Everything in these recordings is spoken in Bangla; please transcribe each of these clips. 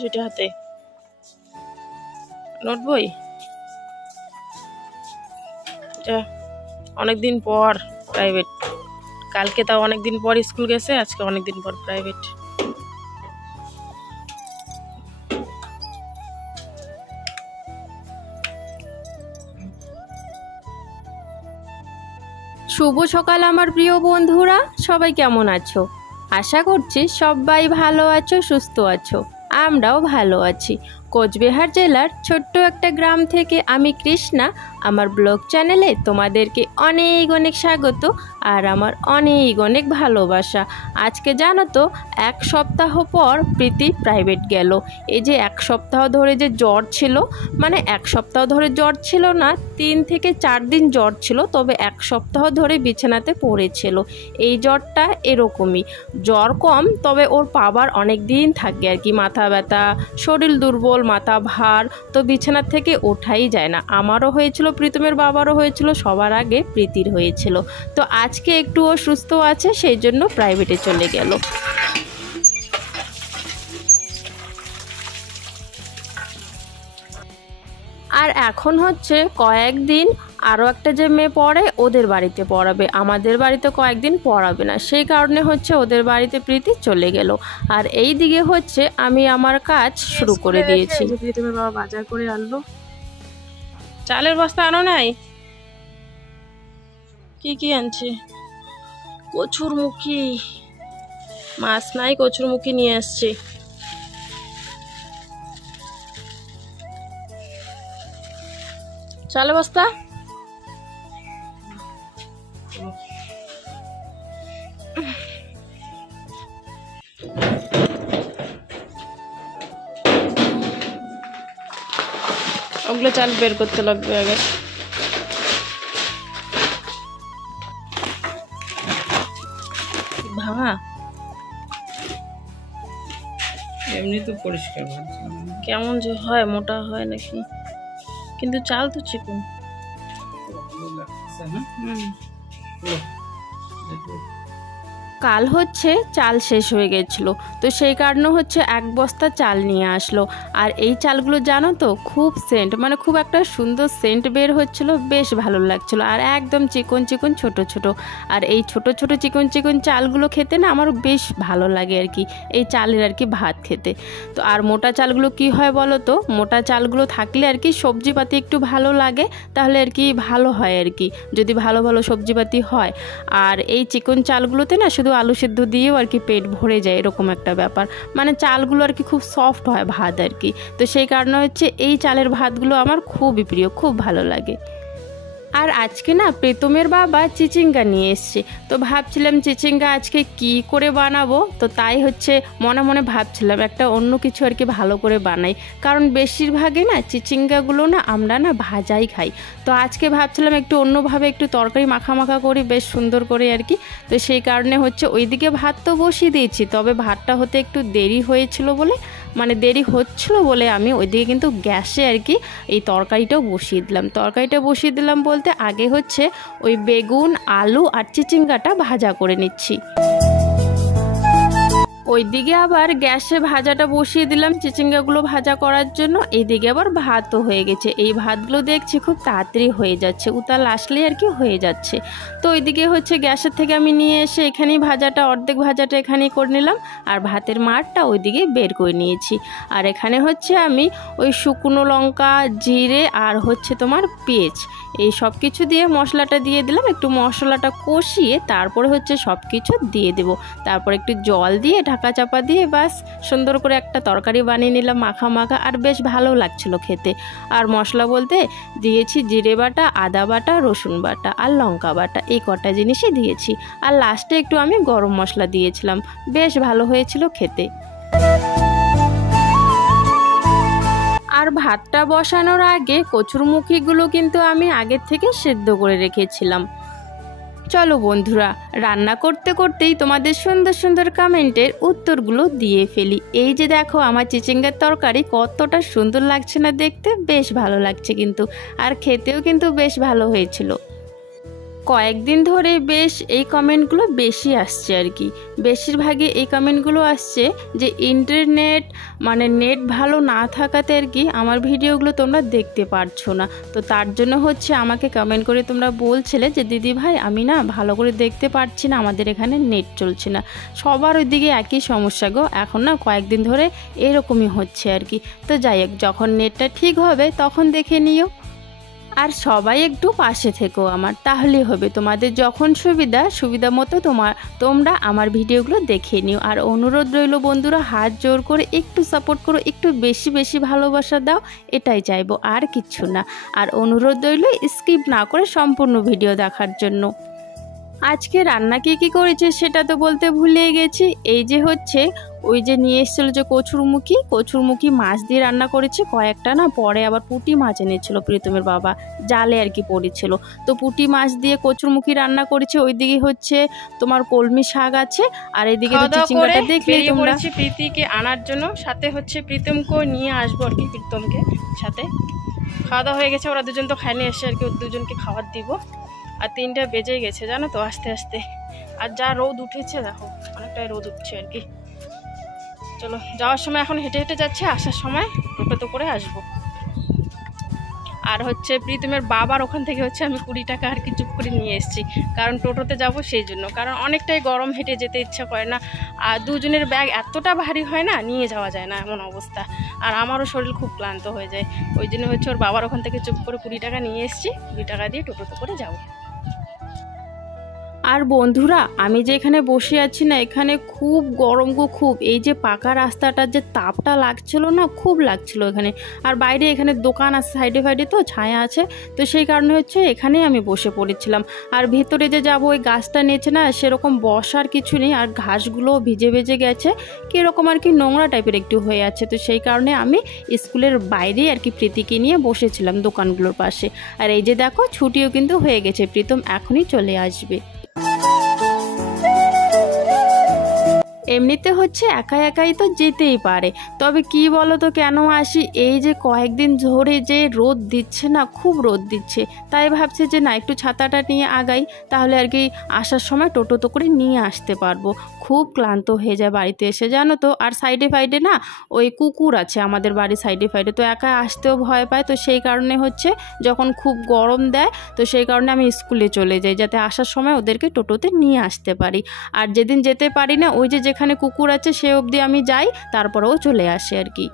সেটা হাতে নোট বই। অনেকদিন পর প্রাইভেট, কালকে তাও অনেকদিন পর স্কুল গেছে, আজকে অনেকদিন পর প্রাইভেট। শুভ সকাল আমার প্রিয় বন্ধুরা, সবাই কেমন আছো? আশা করছি সবাই ভালো আছো, সুস্থ আছো। আমরাও ভালো আছি। কোচবিহার জেলার ছোট্ট একটা গ্রাম থেকে আমি কৃষ্ণা, আমার ব্লগ চ্যানেলে তোমাদেরকে অনেক অনেক স্বাগত আর আমার অনেক অনেক ভালোবাসা। আজকে জানো তো, এক সপ্তাহ পর প্রীতি প্রাইভেট গেল। এই যে এক সপ্তাহ ধরে যে জ্বর ছিল, মানে এক সপ্তাহ ধরে জ্বর ছিল না, 3 থেকে 4 দিন জ্বর ছিল, তবে এক সপ্তাহ ধরে বিছানাতে পড়েছিল। এই জ্বরটা এরকমই, জ্বর কম তবে ওর পাবার অনেক দিন থাকে আর কি, মাথা ব্যথা, শরীর দুর্বল, মাথা ভার, তো বিছানা থেকে ওঠাই যায় না। আমারও হয়েছিল, প্রীতমের বাবারও হয়েছিল, সবার আগে প্রীতির হয়েছিল। তো আজকে একটু ও সুস্থ আছে, সেই জন্য প্রাইভেটে চলে গেল। আর এখন হচ্ছে কয়েকদিন আরও একটা যে মেয়ে পড়ে ওদের বাড়িতে পড়াবে, আমাদের বাড়িতে কয়েকদিন পড়াবে না, সেই কারণে হচ্ছে ওদের বাড়িতে প্রীতি চলে গেল। আর এই দিকে হচ্ছে আমি আমার কাজ শুরু করে দিয়েছি। প্রীতমের বাবা বাজার করে আনলো। চালের বস্তা আনো নাই? কি কি আনছে? কচুরমুখী, মাছ নাই, কচুরমুখী নিয়ে আসছে। চালের বস্তা ওগুলো চাল বের করতে লাগবে আগে। ভাবা এমনি তো পরিষ্কার কেমন যে হয়, মোটা হয় নাকি, কিন্তু চাল তো চিকন। কাল হচ্ছে চাল শেষ হয়ে গেছিল, তো সেই কারণে হচ্ছে 1 বস্তা চাল নিয়ে আসলো। আর এই চালগুলো জানো তো খুব সেন্ট, মানে খুব একটা সুন্দর সেন্ট বের হচ্ছিল, বেশ ভালো লাগছিল। আর একদম চিকন চিকন ছোট ছোট, আর এই ছোট ছোট চিকন চিকন চালগুলো খেতে না আমার বেশ ভালো লাগে আর কি, এই চালের আর কি ভাত খেতে। তো আর মোটা চালগুলো কি হয় বলো তো, মোটা চালগুলো থাকলে আর কি সবজিপাতি একটু ভালো লাগে, তাহলে আর কি ভালো হয় আর কি, যদি ভালো ভালো সবজিপাতি হয়। আর এই চিকন চালগুলোতে না শুধু আলু সেদ্ধ দিয়েও আর কি পেট ভরে যায়, এরকম একটা ব্যাপার, মানে চালগুলো আর কি খুব সফট হয় ভাত আর কি। তো সেই কারণে হচ্ছে এই চালের ভাতগুলো আমার খুবই প্রিয়, খুব ভালো লাগে। আর আজকে না প্রীতমের বাবা চিচিঙ্গা নিয়ে এসছে, তো ভাবছিলাম চিচিঙ্গা আজকে কি করে বানাবো, তো তাই হচ্ছে মনে মনে ভাবছিলাম একটা অন্য কিছু আর কি ভালো করে বানাই, কারণ বেশিরভাগই না চিচিঙ্গাগুলো না আমরা না ভাজাই খাই। তো আজকে ভাবছিলাম একটু অন্যভাবে একটু তরকারি মাখা মাখা করি বেশ সুন্দর করে আর কি। তো সেই কারণে হচ্ছে ওইদিকে ভাত তো বসিয়ে দিয়েছি, তবে ভাতটা হতে একটু দেরি হয়েছিল বলে, মানে দেরি হচ্ছিল বলে আমি ওইদিকে কিন্তু গ্যাসে আর কি এই তরকারিটাও বসিয়ে দিলাম। তরকারিটা বসিয়ে দিলাম বলতে আগে হচ্ছে ওই বেগুন, আলু আর চিচিঙ্গাটা ভাজা করে নিচ্ছি। ওইদিকে আবার গ্যাসে ভাজাটা বসিয়ে দিলাম চিচিঙ্গাগুলো ভাজা করার জন্য, এইদিকে আবার ভাতও হয়ে গেছে। এই ভাতগুলো দেখছি খুব তাড়াতাড়ি হয়ে যাচ্ছে, উতাল আসলে আর কি হয়ে যাচ্ছে। তো ওইদিকে হচ্ছে গ্যাসের থেকে আমি নিয়ে এসে এখানেই ভাজাটা, অর্ধেক ভাজাটা এখানেই করে নিলাম, আর ভাতের মারটা ওইদিকে বের করে নিয়েছি। আর এখানে হচ্ছে আমি ওই শুকনো লঙ্কা, জিরে আর হচ্ছে তোমার পেঁয়াজ, এই সব কিছু দিয়ে মশলাটা দিয়ে দিলাম, একটু মশলাটা কষিয়ে তারপরে হচ্ছে সব কিছু দিয়ে দেবো, তারপর একটু জল দিয়ে ঢাকা চাপা দিয়ে বাস সুন্দর করে একটা তরকারি বানিয়ে নিলাম মাখা মাখা, আর বেশ ভালো লাগছিল খেতে। আর মশলা বলতে দিয়েছি জিরে বাটা, আদা বাটা, রসুন বাটা আর লঙ্কা বাটা, এই কটা জিনিসই দিয়েছি। আর লাস্টে একটু আমি গরম মশলা দিয়েছিলাম, বেশ ভালো হয়েছিল খেতে। আর ভাতটা বসানোর আগে কচুরমুখীগুলো কিন্তু আমি আগের থেকে সেদ্ধ করে রেখেছিলাম। চলো বন্ধুরা, রান্না করতে করতেই তোমাদের সুন্দর সুন্দর কমেন্টের উত্তরগুলো দিয়ে ফেলি। এই যে দেখো আমার চিচিঙ্গার তরকারি কতটা সুন্দর লাগছে না দেখতে, বেশ ভালো লাগছে কিন্তু, আর খেতেও কিন্তু বেশ ভালো হয়েছিল। কয়েকদিন ধরে বেশ এই কমেন্টগুলো বেশি আসছে আর কি। বেশিরভাগই এই কমেন্টগুলো আসছে যে ইন্টারনেট মানে নেট ভালো না থাকাতে আর কি আমার ভিডিওগুলো তোমরা দেখতে পারছো না। তো তার জন্য হচ্ছে আমাকে কমেন্ট করে তোমরা বলছিলে যে দিদি ভাই আমি না ভালো করে দেখতে পারছি না, আমাদের এখানে নেট চলছে না। সবার ওইদিকে একই সমস্যা গো, এখন না কয়েকদিন ধরে এরকমই হচ্ছে আর কি। তো যাই হোক, যখন নেটটা ঠিক হবে তখন দেখে নিও। আর সবাই একটু পাশে থেকো আমার, তাহলেই হবে। তোমাদের যখন সুবিধা মতো তোমরা আমার ভিডিওগুলো দেখে নিও। আর অনুরোধ রইল বন্ধুরা, হাত জোর করে একটু সাপোর্ট করো, একটু বেশি ভালোবাসা দাও, এটাই চাইবো, আর কিচ্ছু না। আর অনুরোধ রইল স্কিপ না করে সম্পূর্ণ ভিডিও দেখার জন্য। আজকে রান্না কি করেছে সেটা তো বলতে ভুলে গেছি। এই যে হচ্ছে ওই যে নিয়ে এসেছিলো যে কচুরমুখী মাছ দিয়ে রান্না করেছে কয়েকটা না, পরে আবার পুঁটি মাছ এনেছিল প্রীতমের বাবা, জালে আর কি পড়েছিল। তো পুঁটি মাছ দিয়ে কচুরমুখী রান্না করেছে। ওইদিকে হচ্ছে তোমার কলমি শাক আছে, আর এইদিকে হচ্ছে চিংড়িটা দেখলে তোমরা। প্রীতিকে আনার জন্য, সাথে হচ্ছে প্রীতমকে নিয়ে আসবো আর কি, প্রীতমকে সাথে। খাওয়া দাওয়া হয়ে গেছে, ওরা দুজন তো খায়নি, এসে আর কি দুজনকে খাবার দিব। আর 3টা বেজে গেছে জানো তো আস্তে আস্তে। আর যা রোদ উঠেছে দেখো, অনেকটাই রোদ উঠছে আর কি। চলো, যাওয়ার সময় এখন হেঁটে হেঁটে যাচ্ছে, আসার সময় টোটোতে করে আসবো। আর হচ্ছে প্রীতমের বাবার ওখান থেকে হচ্ছে আমি 20 টাকা আর কি চুপ করে নিয়ে এসেছি, কারণ টোটোতে যাব সেই জন্য। কারণ অনেকটাই গরম, হেঁটে যেতে ইচ্ছা করে না। আর দুজনের ব্যাগ এতটা ভারী হয় না, নিয়ে যাওয়া যায় না এমন অবস্থা। আর আমারও শরীর খুব ক্লান্ত হয়ে যায়, ওই জন্য হচ্ছে ওর বাবার ওখান থেকে চুপ করে 20 টাকা নিয়ে এসেছি। 20 টাকা দিয়ে টোটোতে করে যাবো। আর বন্ধুরা, আমি যে এখানে বসে আছি না, এখানে খুব গরম গো, খুব। এই যে পাকা রাস্তাটার যে তাপটা লাগছিল না, খুব লাগছিল এখানে। আর বাইরে এখানে দোকান আছে সাইডে তো ছায়া আছে, তো সেই কারণে হচ্ছে এখানে আমি বসে পড়েছিলাম। আর ভেতরে যে যাবো, ওই গাছটা নিয়েছে না, সেরকম বসার কিছু নেই। আর ঘাসগুলো ভিজে গেছে, কীরকম আর কি নোংরা টাইপের একটু হয়ে আছে। তো সেই কারণে আমি স্কুলের বাইরে আর কি প্রীতিকে নিয়ে বসেছিলাম দোকানগুলোর পাশে। আর এই যে দেখো, ছুটিও কিন্তু হয়ে গেছে, প্রীতম এখনই চলে আসবে। এমনিতে হচ্ছে একাই তো যেতেই পারে, তবে কি বলো তো কেন আসি, এই যে কয়েকদিন ধরে যে রোদ দিচ্ছে না, খুব রোদ দিচ্ছে, তাই ভাবছে যে না একটু ছাতাটা নিয়ে আগাই, তাহলে আর কি আসার সময় টোটোতে করে নিয়ে আসতে পারবো। খুব ক্লান্ত হয়ে যায় বাড়িতে এসে জানো তো। আর সাইডে না ওই কুকুর আছে আমাদের বাড়ির সাইডে, তো একা আসতেও ভয় পায়। তো সেই কারণে হচ্ছে যখন খুব গরম দেয়, তো সেই কারণে আমি স্কুলে চলে যাই, যাতে আসার সময় ওদেরকে টোটোতে নিয়ে আসতে পারি। আর যেদিন যেতে পারি না, ওই যে যেখানে কুকুর আছে সে অবধি আমি যাই, তারপরেও চলে আসে আর কি।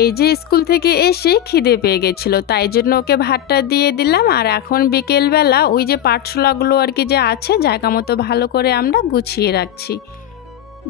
এই যে স্কুল থেকে এসে খিদে পেয়ে গেছিলো, তাই জন্য ওকে ভাতটা দিয়ে দিলাম। আর এখন বিকেলবেলা ওই যে পাঠশালাগুলো আর কি যে আছে, জায়গা মতো ভালো করে আমরা গুছিয়ে রাখছি।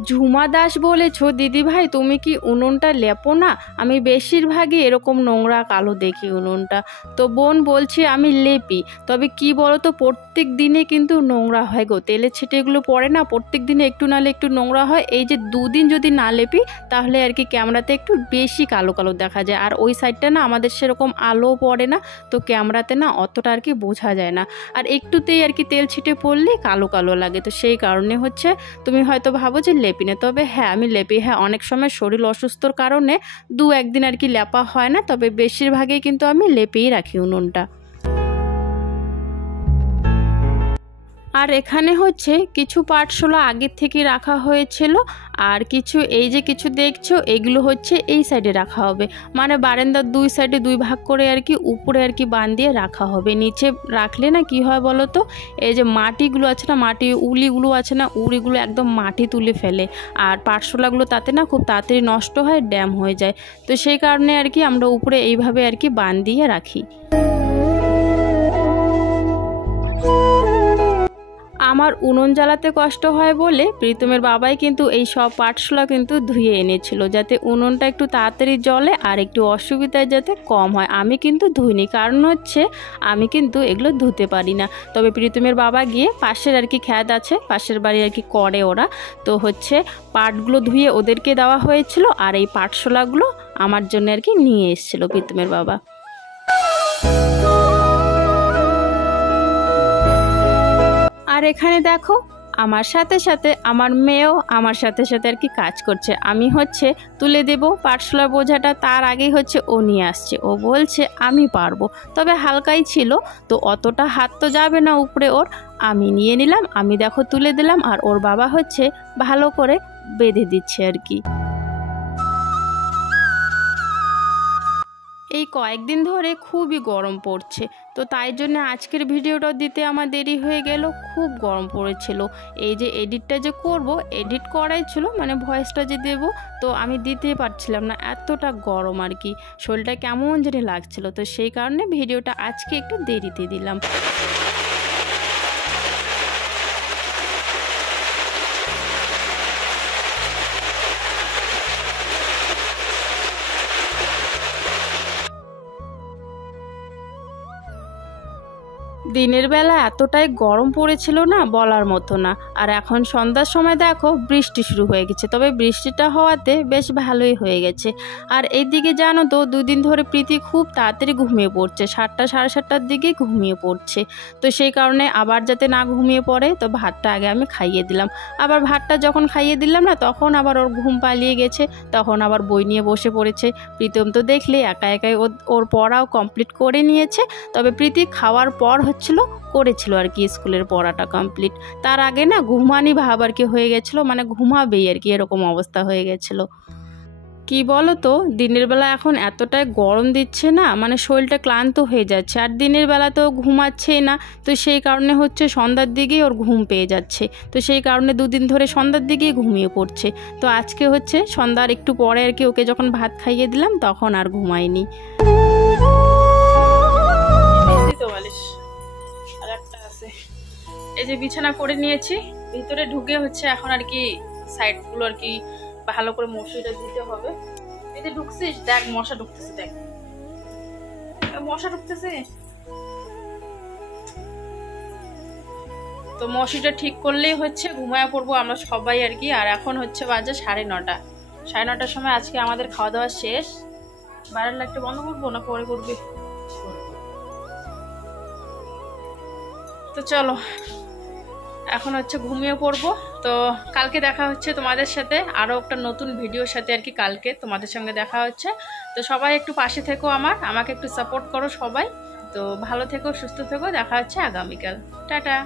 ঝুমা দাস বলেছো, দিদি ভাই তুমি কি উনুনটা লেপো না? আমি বেশিরভাগই এরকম নোংরা কালো দেখি উনুনটা। তো বোন বলছি আমি লেপি, তবে কি বলো তো, প্রত্যেক দিনে কিন্তু নোংরা হয় গো, তেলের ছিটেগুলো পড়ে না, প্রত্যেক দিনে একটু নালে একটু নোংরা হয়। এই যে 2 দিন যদি না লেপি, তাহলে আর কি ক্যামেরাতে একটু বেশি কালো দেখা যায়। আর ওই সাইডটা না আমাদের সেরকম আলো পড়ে না, তো ক্যামেরাতে না অতটা আর কি বোঝা যায় না। আর একটুতেই আর কি তেল ছিটে পড়লে কালো লাগে। তো সেই কারণে হচ্ছে তুমি হয়তো ভাবো যে লেপি না, তবে হ্যাঁ আমি লেপি। হ্যাঁ, অনেক সময় শরীর অসুস্থর কারণে 2-1 দিন আর কি লেপা হয় না, তবে বেশিরভাগই কিন্তু আমি লেপেই রাখি উনুনটা। আর এখানে হচ্ছে কিছু পাঠশালা আগের থেকে রাখা হয়েছিল, আর কিছু এই যে কিছু দেখছো এগুলো হচ্ছে এই সাইডে রাখা হবে, মানে বারান্দার 2 সাইডে 2 ভাগ করে আর কি উপরে আর কি বাঁধিয়ে রাখা হবে। নিচে রাখলে না কি হয় বলো তো, এই যে মাটিগুলো আছে না, উলিগুলো আছে না, উড়িগুলো একদম মাটি তুলে ফেলে। আর পাঠশালাগুলো তাতে না খুব তাড়াতাড়ি নষ্ট হয়, ড্যাম হয়ে যায়। তো সেই কারণে আর কি আমরা উপরে এইভাবে আর কি বাঁধিয়ে রাখি। আমার উনুন জ্বালাতে কষ্ট হয় বলে প্রীতমের বাবাই কিন্তু এই সব পাঠশালা কিন্তু ধুয়ে এনেছিল, যাতে উনুনটা একটু তাড়াতাড়ি জ্বলে আর একটু অসুবিধা যাতে কম হয়। আমি কিন্তু ধুইনি, কারণ হচ্ছে আমি কিন্তু এগুলো ধুতে পারি না। তবে প্রীতমের বাবা গিয়ে পাশের আর কি খ্যাত আছে, পাশের বাড়ি আর কি করে ওরা, তো হচ্ছে পাটগুলো ধুয়ে ওদেরকে দেওয়া হয়েছিল, আর এই পাঠশালাগুলো আমার জন্য আর কি নিয়ে এসেছিল প্রীতমের বাবা। আর এখানে দেখো আমার সাথে সাথে আমার মেয়েও আমার সাথে সাথে আর কি কাজ করছে। আমি হচ্ছে তুলে দেব পাটশোলার বোঝাটা, তার আগেই হচ্ছে ও নিয়ে আসছে। ও বলছে আমি পারবো, তবে হালকাই ছিল তো অতটা হাত তো যাবে না উপরে ওর। আমি নিয়ে নিলাম, আমি দেখো তুলে দিলাম, আর ওর বাবা হচ্ছে ভালো করে বেঁধে দিচ্ছে আর কি। এই কয়েকদিন ধরে খুবই গরম পড়ছে, তো তাই জন্য আজকের ভিডিওটা দিতে আমার দেরি হয়ে গেল। খুব গরম পড়েছিল। এই যে এডিটটা যে করব, এডিট করাই ছিল, মানে ভয়েসটা যে দেব, তো আমি দিতে পারছিলাম না, এতটা গরম আর কি। শরীরটা কেমন যেন লাগছিল, তো সেই কারণে ভিডিওটা আজকে একটু দেরিতে দিলাম। দিনের বেলা এতটাই গরম পড়েছিল না, বলার মতো না। আর এখন সন্ধ্যার সময় দেখো বৃষ্টি শুরু হয়ে গেছে, তবে বৃষ্টিটা হওয়াতে বেশ ভালোই হয়ে গেছে। আর এইদিকে জানো তো, দুদিন ধরে প্রীতি খুব তাড়াতাড়ি ঘুমিয়ে পড়ছে, 7টা সাড়ে 7টার দিকে ঘুমিয়ে পড়ছে। তো সেই কারণে আবার যাতে না ঘুমিয়ে পড়ে, তো ভাতটা আগে আমি খাইয়ে দিলাম। আবার ভাতটা যখন খাইয়ে দিলাম না, তখন আবার ওর ঘুম পালিয়ে গেছে, তখন আবার বই নিয়ে বসে পড়েছে। প্রীতম তো দেখলে একা একাই ওর পড়াও কমপ্লিট করে নিয়েছে। তবে প্রীতি খাওয়ার পর করেছিল আর কি স্কুলের পড়াটা কমপ্লিট। তার আগে না ঘুমানি ভাব আর কি হয়ে গেছিলো, মানে ঘুমাবেই আর কি, এরকম অবস্থা হয়ে গেছিলো। কি বলো তো, দিনের বেলা এখন এতটাই গরম দিচ্ছে না, মানে শরীরটা ক্লান্ত হয়ে যাচ্ছে, আর দিনের বেলা তো ঘুমাচ্ছেই না। তো সেই কারণে হচ্ছে সন্ধ্যার দিকেই ওর ঘুম পেয়ে যাচ্ছে, তো সেই কারণে দুদিন ধরে সন্ধ্যার দিকেই ঘুমিয়ে পড়ছে। তো আজকে হচ্ছে সন্ধ্যার একটু পরে আর কি ওকে যখন ভাত খাইয়ে দিলাম, তখন আর ঘুমায়নি। এই যে বিছানা করে নিয়েছি, ভিতরে ঢুকে হচ্ছে এখন আর কি সাইডগুলো আর কি ভালো করে মশারিটা দিতে হবে। এই যে ঢুকছিস, দেখ মশা ঢুকতেছে, দেখ মশা ঢুকতেছে। তো মশারিটা ঠিক করলেই হচ্ছে ঘুমায় পড়বো আমরা সবাই আর কি। আর এখন হচ্ছে বাজে 9:30, 9:30টার সময় আজকে আমাদের খাওয়া দাওয়া শেষ। বাইরের লাইটটা বন্ধ করবো না পরে করবি? তো চলো এখন হচ্ছে ঘুমিয়ে পড়বো। তো কালকে দেখা হচ্ছে তোমাদের সাথে আরও একটা নতুন ভিডিওর সাথে আর কি। কালকে তোমাদের সঙ্গে দেখা হচ্ছে। তো সবাই একটু পাশে থেকো, আমাকে একটু সাপোর্ট করো সবাই। তো ভালো থেকো, সুস্থ থেকো, দেখা হচ্ছে আগামীকাল। টাটা।